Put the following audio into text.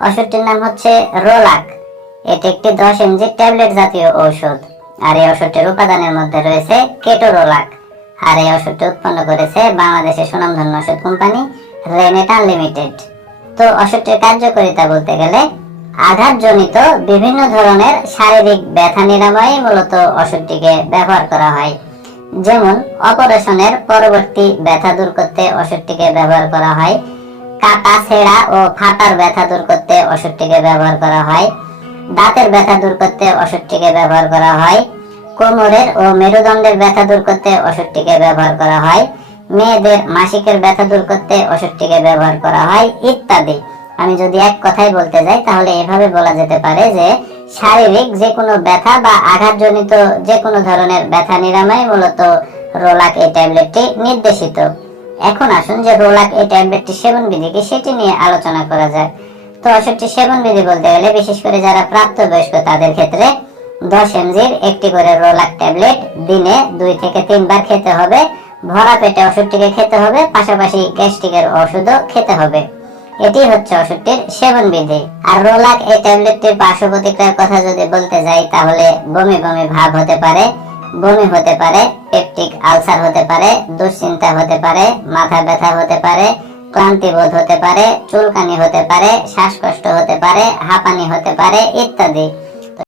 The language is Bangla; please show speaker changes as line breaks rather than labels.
ওষুধটির নাম হচ্ছে রোলাক। এটি একটি দশ এমজি ট্যাবলেট জাতীয় ঔষধ। আর এই ওষুধটির উপাদানের মধ্যে রয়েছে কেটোরোলাক। আর এই ওষুধটি উৎপন্ন করেছে বাংলাদেশের সুনামধন্য ওষুধ কোম্পানি রেনেট আনলিমিটেড তো ওষুধটির কার্যকারিতা বলতে গেলে আঘাতজনিত বিভিন্ন ধরনের শারীরিক ব্যথা নিরাময়ে মূলত ওষুধটিকে ব্যবহার করা হয়। যেমন অপারেশনের পরবর্তী ব্যথা দূর করতে ওষুধটিকে ব্যবহার করা হয়। কাটা ছেঁড়া ও ফাটার ব্যথা দূর করতে ওষুধটিকে ব্যবহার করা হয়। দাঁতের ব্যথা দূর করতে ওষুধটিকে ব্যবহার করা হয়। কোমরের ও মেরুদণ্ডের ব্যথা দূর করতে ওষুধটিকে ব্যবহার করা হয়। মেয়েদের মাসিকের ব্যথা দূর করতে ওষুধটিকে ব্যবহার করা হয়, ইত্যাদি। আমি যদি এক কথাই বলতে যাই, তাহলে এভাবে বলা যেতে পারে যে, শারীরিক যে কোনো ব্যথা বা আঘাতজনিত যে কোনো ধরনের ব্যথা নিরাময় মূলত রোলাক এই ট্যাবলেটটি নির্দেশিত। এখন আসুন যে রোলাক এই ট্যাবলেটটি সেবন বিধি কি সেটি নিয়ে আলোচনা করা যায় তো ওষুধটি সেবন বিধি বলতে গেলে বিশেষ করে যারা প্রাপ্তবয়স্ক, তাদের ক্ষেত্রে দশ এমজির একটি করে রোলাক ট্যাবলেট দিনে দুই থেকে তিনবার খেতে হবে। ভরা পেটে ওষুধটিকে খেতে হবে, পাশাপাশি গ্যাস্ট্রিকের ওষুধও খেতে হবে। এটি হচ্ছে ওষুধটির সেবন বিধি। আর রোলাক এই ট্যাবলেটটির পার্শ্ব প্রতিক্রিয়ার কথা যদি বলতে যাই, তাহলে বমি বমি ভাব হতে পারে। বমি হতে পারে, পেপটিক আলসার হতে পারে, দুশ্চিন্তা হতে পারে, মাথা ব্যথা হতে পারে, ক্লান্তি বোধ হতে পারে, চুলকানি হতে পারে, শ্বাসকষ্ট হতে পারে, হাঁপানি হতে পারে, ইত্যাদি।